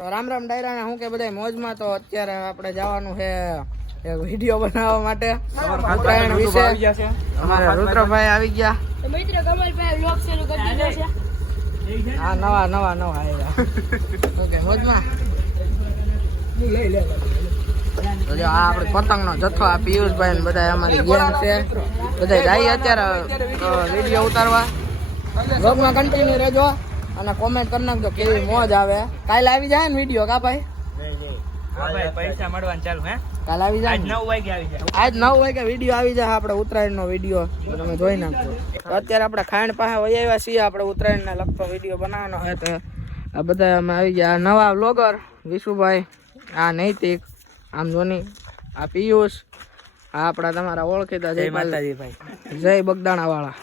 તો રામ રામ ડાયરા હું કે બધા મોજમાં. તો અત્યારે આપણે જવાનું છે એક વિડીયો બનાવવા માટે ઉત્તરાયણ વિશે. અમારા રુદ્રભાઈ આવી ગયા. મિત્ર કમલભાઈ વ્લોગ શરૂ કરી દીધો છે. હા નવા આવ્યા. ઓકે મોજમાં. તો જો આ આપણે પતંગનો જથ્થો આ પિયુષભાઈ ને બધા અમારી ગેંગ છે. બધા જાય અત્યારે વિડીયો ઉતારવા. વ્લોગમાં કન્ટિન્યુ રહેજો અને કોમેન્ટ કરી નાખજો કેવી મોજ આવે. કાલે આવી જાય ને વિડીયો કા ભાઈ? પૈસા મળવાનું ચાલુ હે? કાલે આવી જાય. આજ 9 વાગે વિડીયો આવી જાય. આપણે ઉત્તરાયણ નો વિડીયો તમે જોઈ નાખજો. તો અત્યારે આપણે ખાંડ પાસે વહી આવ્યા છીએ. આપણે ઉત્તરાયણ ને લગતો વિડીયો બનાવવાનો છે. તો આ બધા આવી ગયા નવા વ્લોગર વિશુભાઈ, આ નૈતિક, આમ જોની, આ પિયુષ, આ આપણા તમારા ઓળખીતા જય માતાજી ભાઈ, જય બગદાણા વાળા.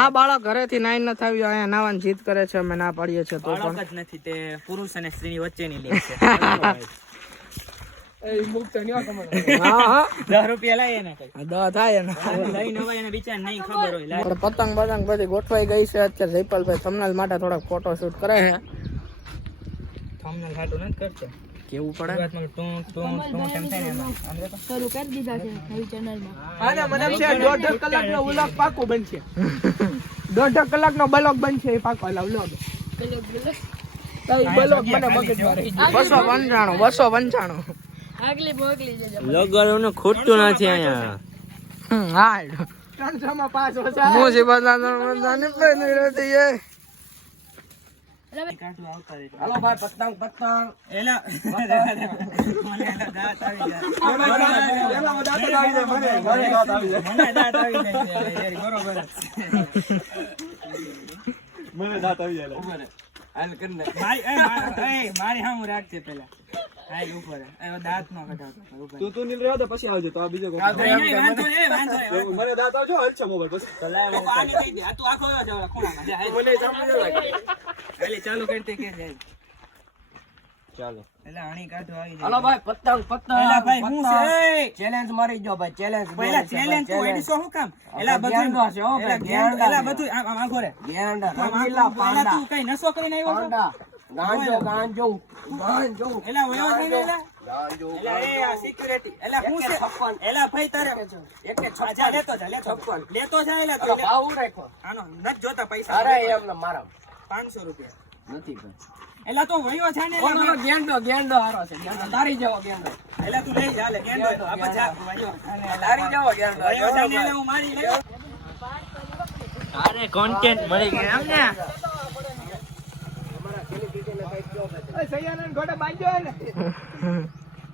આ બાળક ઘરેથી નાઈ નથી આવ્યો, અહીંયા નાવાની જીદ કરે છે. અમે ના પાડીએ છીએ તો પણ નથી. તે પુરુષ અને સ્ત્રીની વચ્ચેની લે છે. 10 રૂપિયા લાવીએ ને કઈ 10 થાય ને લઈને આવે એને બિચાર નહીં ખબર હોય. આપણે પતંગ બધી ગોઠવાઈ ગઈ છે. અત્યારે જયપાલભાઈ થંબનેલ માટે થોડાક ફોટો શૂટ કરે છે. થંબનેલ હાટું નથી કરતો, કેવું પડે. શરૂ કરી દીધા છે નવી ચેનલમાં. આના મને છે 1.5 કલાકનો વ્લોગ પાકો બનશે. 1.5 કલાકનો બ્લોગ બનશે એ પાકો. વ્લોગ બ્લોગ મને મગજમાં રહી ગયો. 295 આગલી મોકલી દેજો. લોગરોને ખોટું નથી અહીંયા. હા 305 મુસીબત ની પડી રહી છે. હાલો ભાઈ પતંગ એલા મને દાંત આવી જાય. મને દાંત આવી જાય બરોબર. મને દાંત આવી જાય. હાલ કરી દે મારી હા હું રાખજે પેલા. હાલ ઉપર દાંત નો કઢાવતો. તું નીલ રહ્યો તો પછી આવજો. તો આ બીજો મને દાંત આવજો. હલશે મોબાઈલ પછી પાણી દઈ દે. આ તું આખો આવ્યો જવા ખૂણામાં જા. મને ચાલુ કરતે કે જાય. ચાલો એલા આણી કાઢો આવી જાય. હાલો ભાઈ પતંગ એલા ભાઈ હું છે ચેલેન્જ મારી જો ભાઈ. ચેલેન્જ પહેલા ચેલેન્જ તું એડી શું કામ? એલા બધું એલા બધું આમ આખો રે ગેંડા તું કઈ નસો કરીને આવ્યો છો? ગાંજો એલા વયો થઈને એલા એલા એ આ સિક્યુરિટી એલા હું છે એલા ભાઈ તારે એકે છપ્પા લેતો જા એલા તું ભાવ રાખો. આનો નત જોતા પૈસા. અરે એમ મારા 500 રૂપિયા નથી ભાઈ. એલા તો વયો છે ને એલા ગેંડો હારો છે. ગેંડો તારી જવો ગેંડો. એલા તું લઈ જા લે ગેંડો આપા જા વયો તારી જવો ગેંડો. વયો છે ને હું મારી લે. અરે કોન્ટેન્ટ મળી ગયા અમને. સૈયાને ઘોડે બાંધ્યો ને.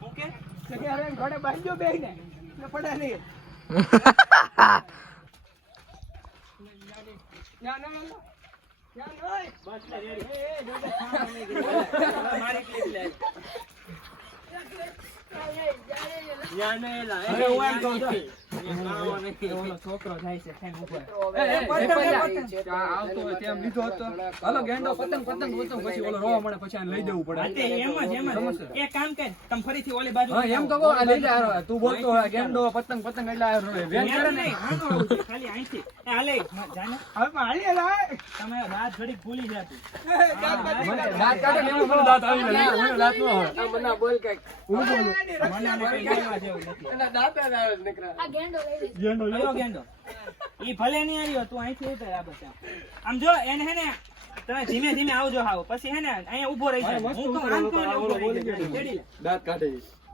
ઓકે સૈયાને ઘોડે બાંધ્યો બે ને પડે નહીં. મારી ક્લિપ લે. છોકરો જાય છે ઉપર. હાલો ગેંડો પતંગ પછી ઓલો રોવા મળે પછી આને લઈ દેવું પડે. એમ જ એક કામ કર તમે ફરીથી ઓલી બાજુ એમ તો કહો લઈ જા. તું બોલતો ગેંડો પતંગ એટલે ખાલી અહીંથી હાલે જાને તમે રાત ઘડી ભૂલી જાતું. દાંત કાઢે ને એમાં મને દાંત આવી જાય. મને દાંત નો આવે. મને બોલ કઈક હું બોલું. મને આને કઈ ગાયવા જેવું નથી. એના દાંત આવે નીકળા. આ ગેંડો લઈ લે. કયો ગેંડો? ઈ ભલે નહીં આવ્યો તું અહીંથી ઉતર. આ બસ આમ જો એને હે ને તમે ધીમે ધીમે આવજો હાવ પછી હે ને અહીંયા ઊભો રહી જાય. હું કહું આમ કહું ને ઊભો રહી જાય. તેડી લે. દાંત કાઢે. એ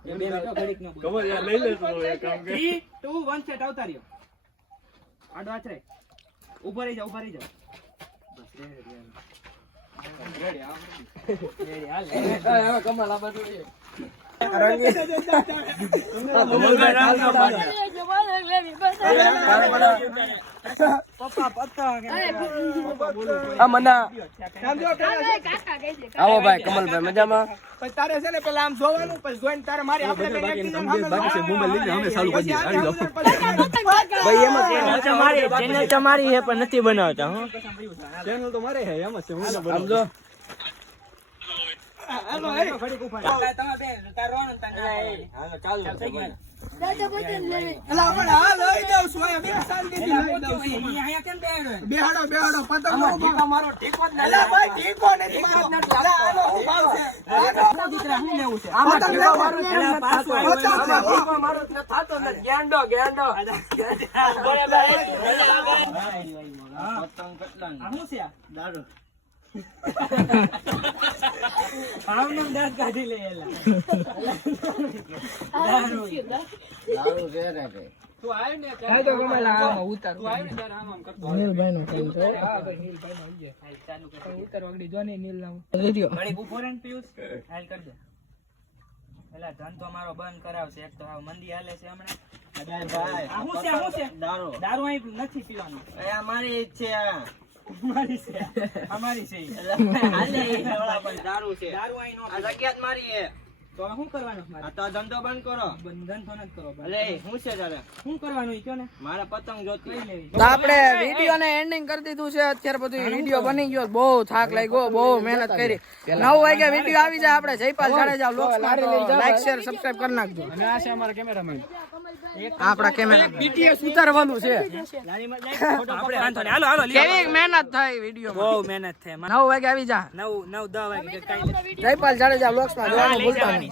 બે મિનિટ ઘડીક નો ખબર યાર લઈ લે તું એક કામ કર. 3 2 1 સેટ આવતા રહ્યો. આડો આચરે ઊભો રહી જાવ બસ રેડી હાલ હવે કમાલ આ બધું પપ્પા પત્તા આવો ભાઈ કમલભાઈ મજામાં. તારે છે ને પેલા આમ જોવાનું પછી જોઈને તારે મારી આપણે ચેનલ તમારી હે પણ નથી બનાવતા. ચેનલ તો મારે હે એમ જ છે. હું સમજો હાલો એ ઘડીક ઉભા તમે બે તાર રોવાનું ને તાર ના હાલો ચાલુ થઈ ગયું. દાદા બટન લેવી એલા પણ હા લઈ દઉં છું અહીંયા બે શાંતિથી લઈ દઉં છું અહીંયા કેમ બેહાડ્યો? બેહાડો પતંગ મારો ઠીકો જ નથી. એલા ભાઈ ઠીકો નથી મારો. એલા આનો હું ભાવ છે? આનો દીકરા શું લેવું છે? પતંગ લેવો મારો એલા પાછું આવ્યું. પતંગ લેવો મારો જ નથી થાતો નથી. ગેંડો પતંગ કેટલા? શું છે આ? દારૂ. આમનું દાંત કાઢી લે એલા. દારૂ. કાંઈ તો કમાલ આમાં ઉતાર નીલભાઈ નો કાંઈ તો ચાલુ કર. ઉતાર વગડી જો ને નીલ ના વિડિયો ઘડીક ઉભો રહે ને પિયુષ. હાલ કરજે. એલા ધંધો મારો બંધ કરાવશે. એક તો હાવ મંદી હાલે છે હમણાં. આ શું છે? દારૂ અહીં નથી પીવાનું. અમારી છે. દારૂ અહીં નો પીવાય. તો હવે શું કરવાનું મારે? ધંધો બંધ કરો. ધંધો નથી કરવો. અરે શું છે તારે? શું કરવાનું ઈ કયો ને? મારે પતંગ જોતી. લઈ લેવી. તો આપણે વિડીયો ને એન્ડિંગ કરી દીધું છે. અત્યારે બધું વિડીયો બની ગયો. બહુ થાક લાગ્યો, બહુ મહેનત કરી. 9 વાગે વિડીયો આવી જાય. આપણે જયપાલ જાડેજા વ્લોગ્સ માં લાઈક શેર સબસ્ક્રાઇબ કરી નાખજો. અને આ છે અમારા કેમેરામેન આપણા કેમેરા બીટીએસ ઉતારવાનું છે. આપણે વાંધો નહીં. હાલો લીધો. કેવી મહેનત થાય વિડીયો બહુ મહેનત થાય. 9 વાગે આવી જા. 9 10 વાગે કે કાંઈ જયપાલ જાડેજા વ્લોગ્સ માં જોવાનું ભૂલતા નહીં.